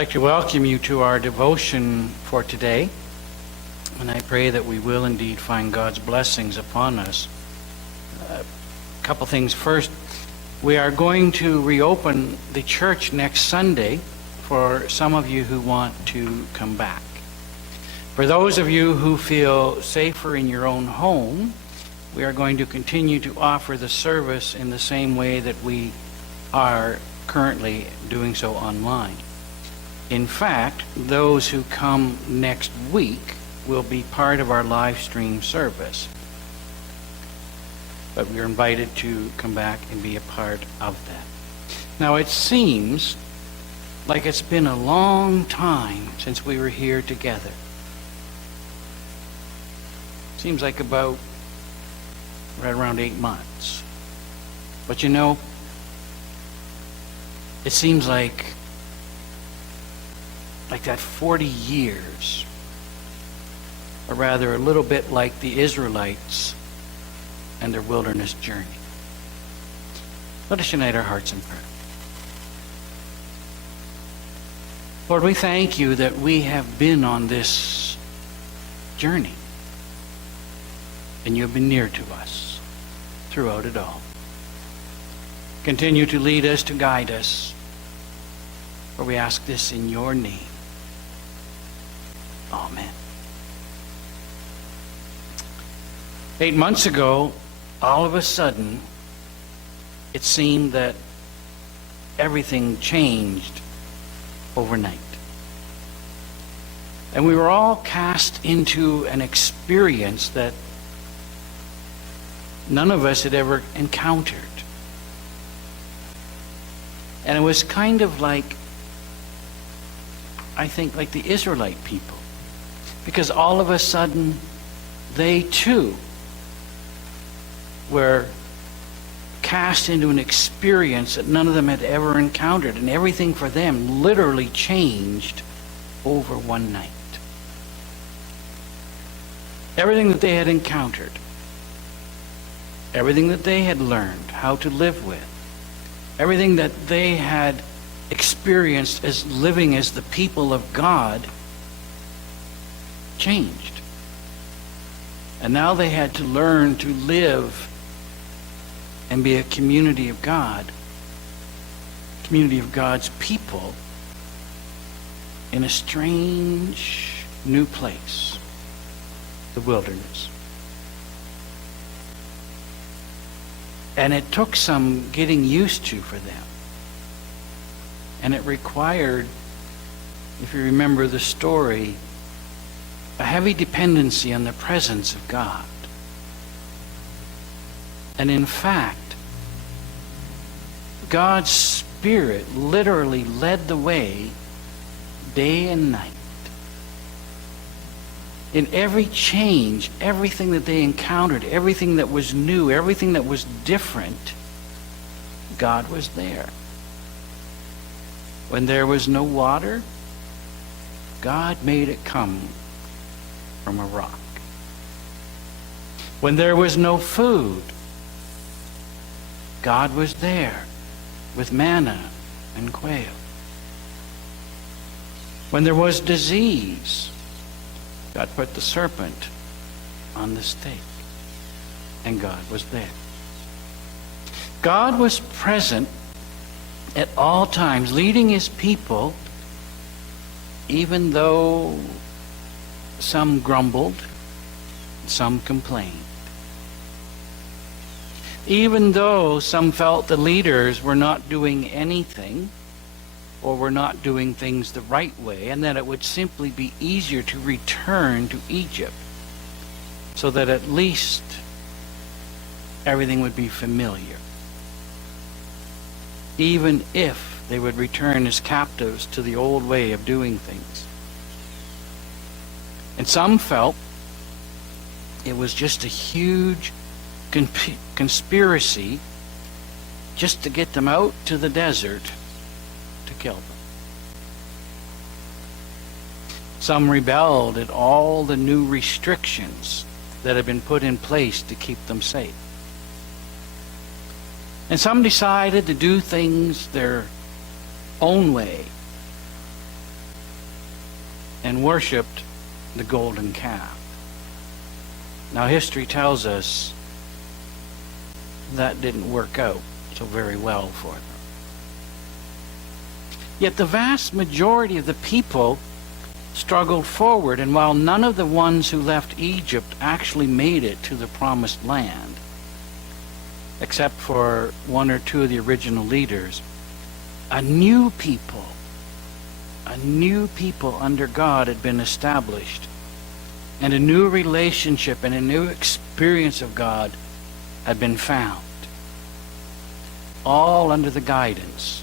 like to welcome you to our devotion for today, and I pray that we will indeed find God's blessings upon us. A couple things. First, we are going to reopen the church next Sunday for some of you who want to come back. For those of you who feel safer in your own home, we are going to continue to offer the service in the same way that we are currently doing so online. In fact, those who come next week will be part of our live stream service. But we are invited to come back and be a part of that. Now, it seems like it's been a long time since we were here together. Seems like about right around 8 months. But you know, it seems like that 40 years, or rather a little bit like the Israelites and their wilderness journey. Let us unite our hearts in prayer. Lord, we thank you that we have been on this journey, and you have been near to us throughout it all. Continue to lead us, to guide us, for we ask this in your name. Amen. 8 months ago, all of a sudden, it seemed that everything changed overnight. And we were all cast into an experience that none of us had ever encountered. And it was kind of like, I think, like the Israelite people. Because all of a sudden, they too were cast into an experience that none of them had ever encountered. And everything for them literally changed over one night. Everything that they had encountered, everything that they had learned how to live with, everything that they had experienced as living as the people of God changed. And now they had to learn to live and be a community of God, community of God's people in a strange new place, the wilderness. And it took some getting used to for them. And it required, if you remember the story, a heavy dependency on the presence of God. And in fact, God's Spirit literally led the way day and night. In every change, everything that they encountered, everything that was new, everything that was different, God was there. When there was no water, God made it come from a rock. When there was no food, God was there with manna and quail. When there was disease, God put the serpent on the stake, and God was there. God was present at all times, leading his people, even though some grumbled, some complained. Even though some felt the leaders were not doing anything, or were not doing things the right way, and that it would simply be easier to return to Egypt so that at least everything would be familiar. Even if they would return as captives to the old way of doing things. And some felt it was just a huge conspiracy just to get them out to the desert to kill them. Some rebelled at all the new restrictions that had been put in place to keep them safe. And some decided to do things their own way and worshiped the golden calf. Now, history tells us that didn't work out so very well for them. Yet the vast majority of the people struggled forward, and while none of the ones who left Egypt actually made it to the promised land, except for one or two of the original leaders, a new people under God had been established, and a new relationship and a new experience of God had been found, all under the guidance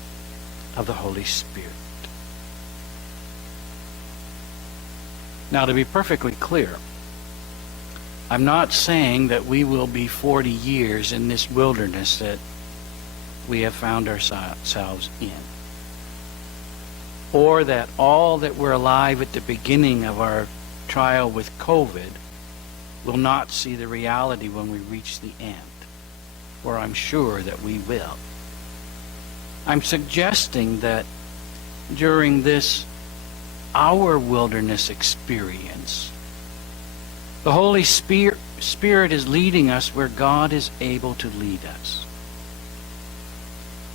of the Holy Spirit. Now, to be perfectly clear, I'm not saying that we will be 40 years in this wilderness that we have found ourselves in, or that all that were alive at the beginning of our trial with COVID will not see the reality when we reach the end, for I'm sure that we will. I'm suggesting that during this our wilderness experience, the Holy Spirit is leading us where God is able to lead us.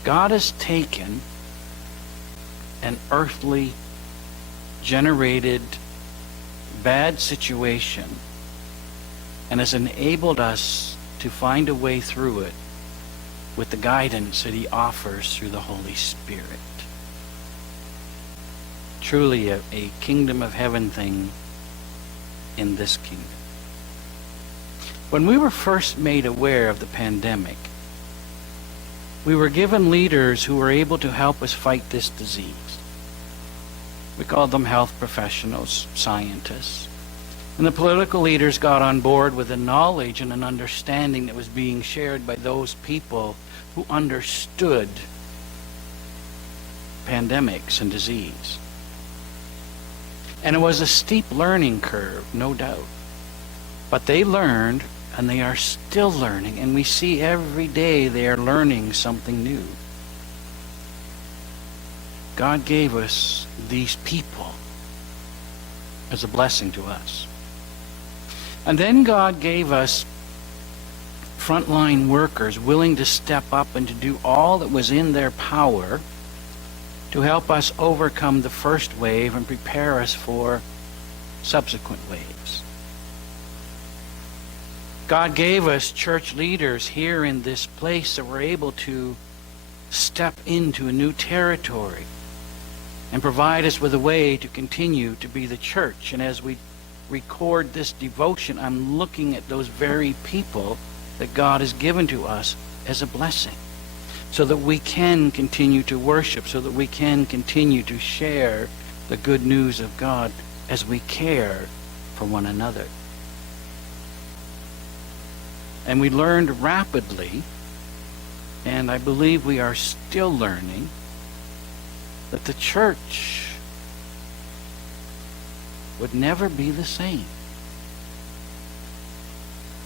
God has taken an earthly generated bad situation and has enabled us to find a way through it with the guidance that He offers through the Holy Spirit. Truly a kingdom of heaven thing in this kingdom. When we were first made aware of the pandemic, we were given leaders who were able to help us fight this disease. We called them health professionals, scientists. And the political leaders got on board with the knowledge and an understanding that was being shared by those people who understood pandemics and disease. And it was a steep learning curve, no doubt. But they learned, and they are still learning, and we see every day they are learning something new. God gave us these people as a blessing to us. And then God gave us frontline workers willing to step up and to do all that was in their power to help us overcome the first wave and prepare us for subsequent waves. God gave us church leaders here in this place that were able to step into a new territory and provide us with a way to continue to be the church. And as we record this devotion, I'm looking at those very people that God has given to us as a blessing, so that we can continue to worship, so that we can continue to share the good news of God as we care for one another. And we learned rapidly, and I believe we are still learning, that the church would never be the same.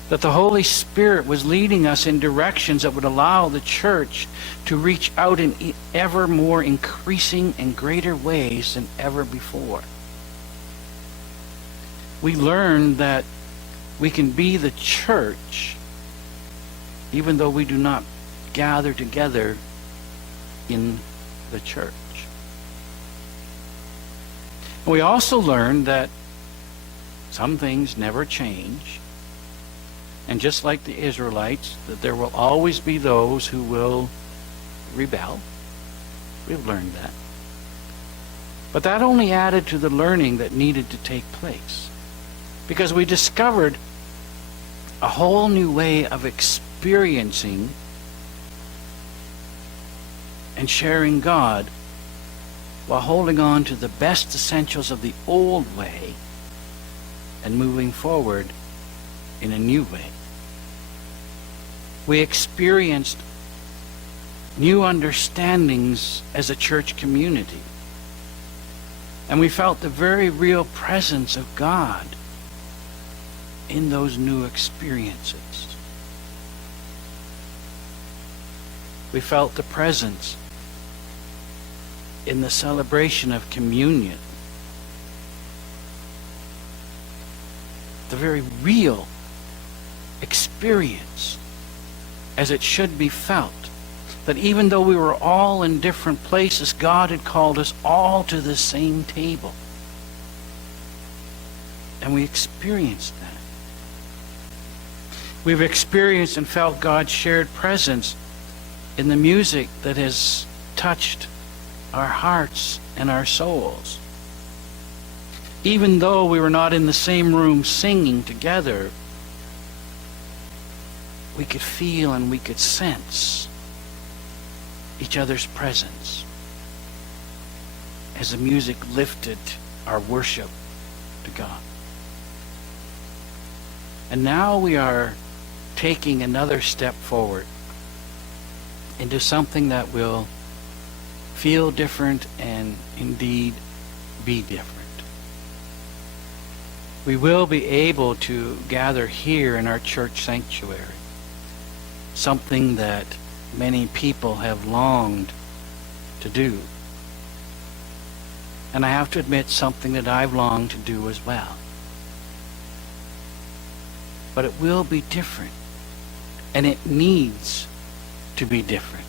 That the Holy Spirit was leading us in directions that would allow the church to reach out in ever more increasing and greater ways than ever before. We learned that we can be the church even though we do not gather together in the church. And we also learned that some things never change. And just like the Israelites, that there will always be those who will rebel. We've learned that. But that only added to the learning that needed to take place, because we discovered a whole new way of experiencing and sharing God while holding on to the best essentials of the old way and moving forward in a new way. We experienced new understandings as a church community. And we felt the very real presence of God in those new experiences. We felt the presence in the celebration of communion a very real experience, as it should be felt. That even though we were all in different places, God had called us all to the same table. And we experienced that. We've experienced and felt God's shared presence in the music that has touched our hearts and our souls. Even though we were not in the same room singing together, we could feel and we could sense each other's presence as the music lifted our worship to God. And now we are taking another step forward into something that will feel different and indeed be different. We will be able to gather here in our church sanctuary, something that many people have longed to do. And I have to admit, something that I've longed to do as well. But it will be different. And it needs to be different.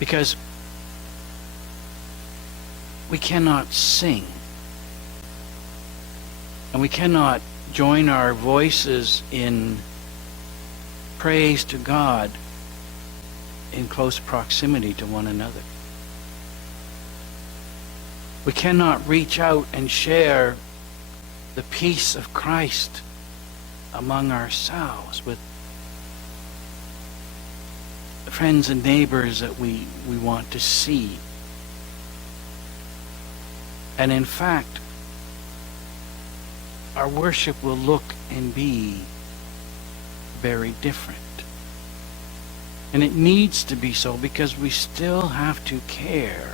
Because we cannot sing. And we cannot join our voices in praise to God in close proximity to one another. We cannot reach out and share the peace of Christ among ourselves with friends and neighbors that we want to see. And in fact, our worship will look and be very different. And it needs to be so because we still have to care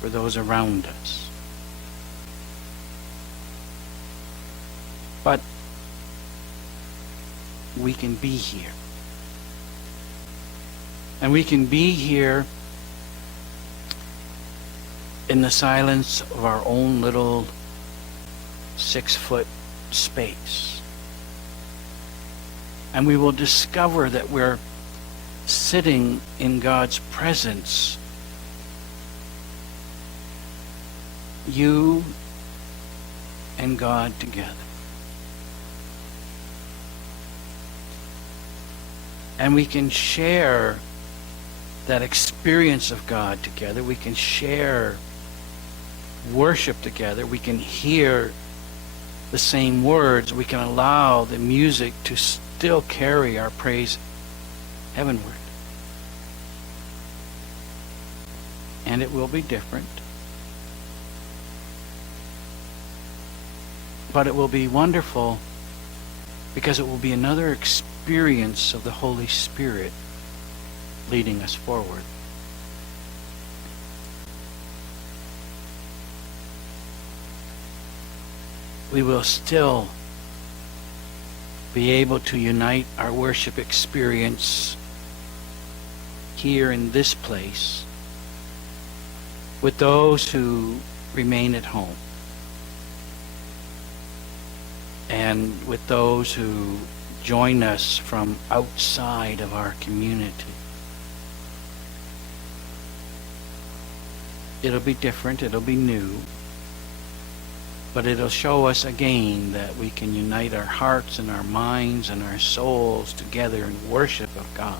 for those around us. But we can be here. And we can be here in the silence of our own little 6-foot space. And we will discover that we're sitting in God's presence. You and God together. And we can share that experience of God together. We can share worship together. We can hear the same words. We can allow the music to still carry our praise heavenward. And it will be different. But it will be wonderful because it will be another experience of the Holy Spirit leading us forward. We will still be able to unite our worship experience here in this place with those who remain at home and with those who join us from outside of our community. It'll be different, it'll be new, but it'll show us again that we can unite our hearts and our minds and our souls together in worship of God.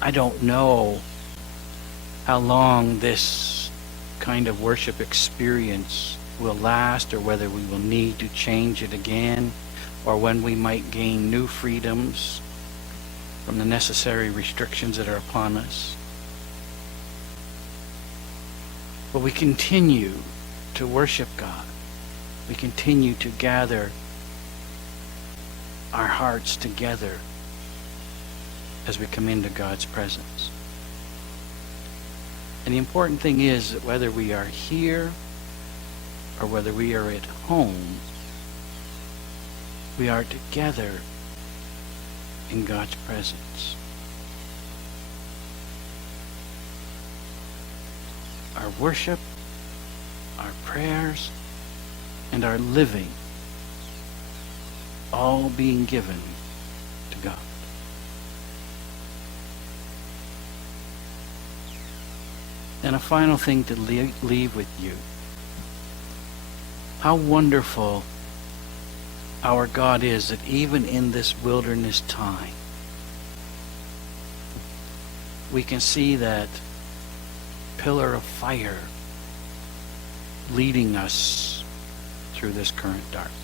I don't know how long this kind of worship experience will last, or whether we will need to change it again, or when we might gain new freedoms from the necessary restrictions that are upon us. But we continue to worship God. We continue to gather our hearts together as we come into God's presence. And the important thing is that whether we are here or whether we are at home, we are together in God's presence. our worship, our prayers, and our living all being given to God. And a final thing to leave with you. How wonderful our God is that even in this wilderness time, we can see that pillar of fire leading us through this current darkness.